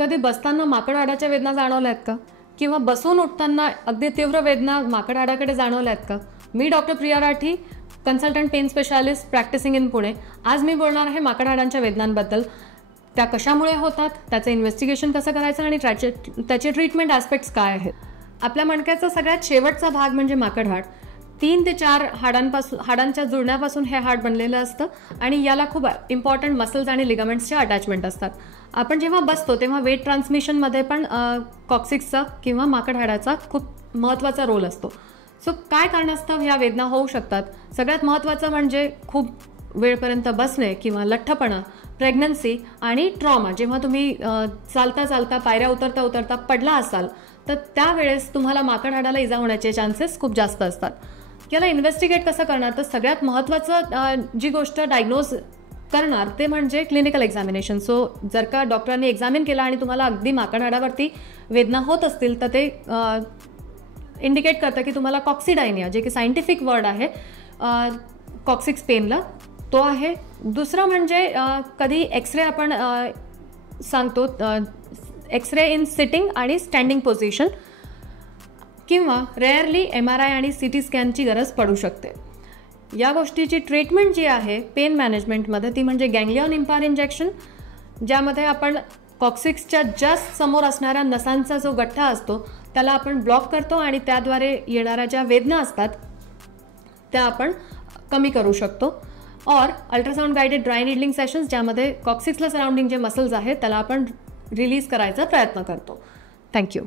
कधी बसताना माकड हाडाच्या वेदना जाणवल्या आहेत का? किंवा बसून उठताना अगदी तीव्र वेदना माकड हाडाकडे जाणवल्या आहेत का? मी doctor Priya Rathi, consultant pain specialist, practising in Pune. आज मी बोलणार आहे माकड हाडांच्या वेदनांबद्दल. त्या कशामुळे होतात, त्याचं इन्व्हेस्टिगेशन कसं करायचं आणि त्याचे ट्रीटमेंट ॲस्पेक्ट्स काय आहेत. आपल्या मणक्याचा सगळ्यात शेवटचा भाग म्हणजे माकड हाड. 3 ते 4 हाडांच्या जुळण्यापासून हे हाड बनलेलं असतं आणि याला खूप इम्पॉर्टंट मसल्स आणि लिगामेंट्सचे अटॅचमेंट असतात. आपण जेव्हा बसतो तेव्हा वेट ट्रान्समिशनमध्ये पण कॉक्सिक्सचा किंवा माकड हाडाचा खूप महत्त्वाचा रोल असतो. सो काय कारणास्तव ह्या वेदना होऊ शकतात? सगळ्यात महत्त्वाचं म्हणजे खूप वेळपर्यंत बसणे किंवा लठ्ठपणा, प्रेग्नन्सी आणि ट्रॉमा. जेव्हा तुम्ही चालता चालता पायऱ्या उतरता उतरता पडला असाल तर त्यावेळेस तुम्हाला माकड हाडाला इजा होण्याचे चान्सेस खूप जास्त असतात. याला इन्व्हेस्टिगेट कसं करणार? तर सगळ्यात महत्त्वाचं जी गोष्ट डायग्नोज करणार ते म्हणजे क्लिनिकल एक्झामिनेशन. सो जर का डॉक्टरांनी एक्झामिन केला आणि तुम्हाला अगदी माकड हाडावरती वेदना होत असतील तर ते इंडिकेट करतं की तुम्हाला कॉक्सिडायनिया, जे की सायंटिफिक वर्ड आहे कॉक्सिक्स पेनला, तो आहे. दुसरं म्हणजे कधी एक्सरे आपण सांगतो, एक्सरे इन सिटिंग आणि स्टँडिंग पोझिशन, किंवा रेअरली MRI आणि CT स्कॅनची गरज पडू शकते. या गोष्टीची ट्रीटमेंट जी आहे पेन मॅनेजमेंटमध्ये ती म्हणजे गँग्लियॉन इम्पायर इंजेक्शन, ज्यामध्ये आपण कॉक्सिक्सच्या जस्ट समोर असणाऱ्या नसांचा जो गठ्ठा असतो त्याला आपण ब्लॉक करतो आणि त्याद्वारे येणाऱ्या ज्या वेदना असतात त्या आपण कमी करू शकतो. और ultrasound guided dry needling sessions, ज्यामध्ये कॉक्सिक्सला सराउंडिंग जे मसल्स आहेत त्याला आपण रिलीज करायचा प्रयत्न करतो. थँक्यू.